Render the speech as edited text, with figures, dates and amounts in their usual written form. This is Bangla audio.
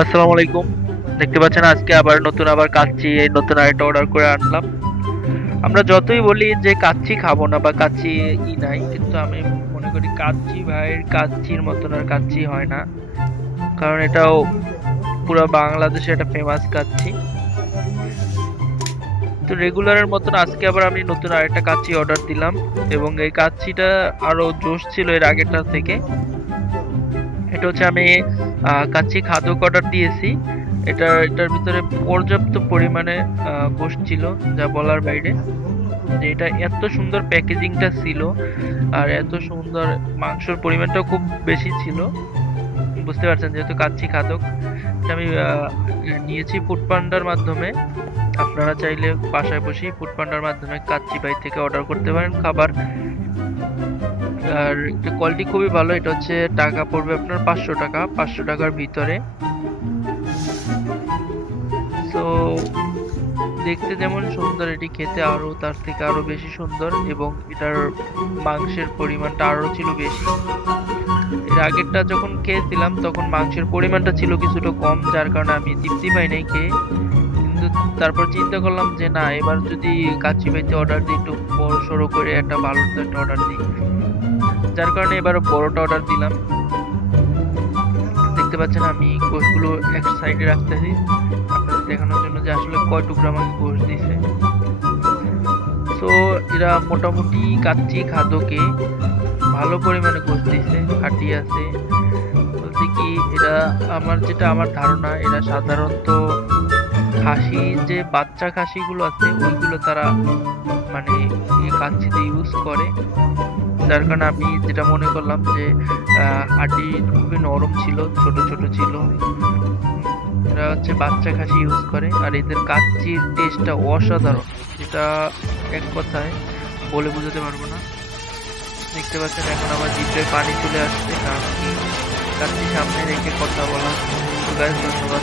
আসসালামু আলাইকুম। দেখতে পাচ্ছেন আজকে আবার আবার কাচ্চি এই নতুন আরেকটা অর্ডার করে আনলাম। আমরা যতই বলি যে কাচ্চি খাবো না বা কাচ্চি নাই, কিন্তু আমি মনে করি কাচ্চি ভাইয়ের কাচ্চির মতন আর কাচ্চি হয় না। কারণ এটাও পুরো বাংলাদেশে একটা ফেমাস কাচ্চি। তো রেগুলারের মতন আজকে আবার আমি নতুন আরেকটা কাচ্চি অর্ডার দিলাম, এবং এই কাচ্চিটা আরো জোশ ছিল এর আগেরটা থেকে। এটা হচ্ছে আমি কাচ্চি খাদক অর্ডার দিয়েছি। এটার ভিতরে পর্যাপ্ত পরিমাণে গোশত ছিল, যা বলার বাইরে। যে এটা এত সুন্দর প্যাকেজিংটা ছিল, আর এত সুন্দর মাংসের পরিমাণটাও খুব বেশি ছিল। বুঝতে পারছেন, যেহেতু কাচ্চি খাদক। এটা আমি নিয়েছি ফুড পান্ডার মাধ্যমে। আপনারা চাইলে বাসায় বসেই ফুড পান্ডার মাধ্যমে কাচ্চি ভাই থেকে অর্ডার করতে পারেন খাবার। আর এটা কোয়ালিটি খুবই ভালো। এটা হচ্ছে টাকা পড়বে আপনার 500 টাকা, 500 টাকার ভিতরে। তো দেখতে যেমন সুন্দর, এটি খেতে আরো তার থেকে আরো বেশি সুন্দর, এবং এটার মাংসের পরিমাণটা আরো ছিল বেশি। এর আগেরটা যখন খেয়েছিলাম তখন মাংসের পরিমাণটা ছিল কিছুটা কম, যার কারণে আমি তৃপ্তি পাই নাই খেয়ে। কিন্তু তারপর চিন্তা করলাম যে না, এবার যদি কাচ্চি ভাইতে অর্ডার দিই, একটু বড় সড়ো করে একটা ভালো একটা অর্ডার দিই। যার কারণে এবার বড়টা অর্ডার দিলাম। দেখতে পাচ্ছেন আমি গোশগুলো এক সাইডে রাখতেছি আপনাদের দেখানোর জন্য যে আসলে কয় টুকরা আমাকে গোশ দিছে। তো এরা মোটামুটি কাচ্চি খাদকে ভালো পরিমাণে গোশ দিছে, হাড্ডি আছে। বলতে কি, এরা আমার ধারণা, এরা সাধারণত খাসি, যে বাচ্চা খাসিগুলো আছে ওইগুলো তারা মানে কাচ্চিতে ইউজ করে। যার কারণে আমি যেটা মনে করলাম যে হাড্ডি খুবই নরম ছিল, ছোট ছোট ছিল। এরা হচ্ছে বাচ্চা খাসি ইউজ করে, আর এদের কাচ্চির টেস্টটা অসাধারণ, যেটা এক কথায় বলে বোঝাতে পারবো না। দেখতে পাচ্ছেন এখন আমার জিভে পানি চলে আসছে, কারণ কি কাচ্চি সামনে রেখে কথা বলা। তো গাইস, ধন্যবাদ।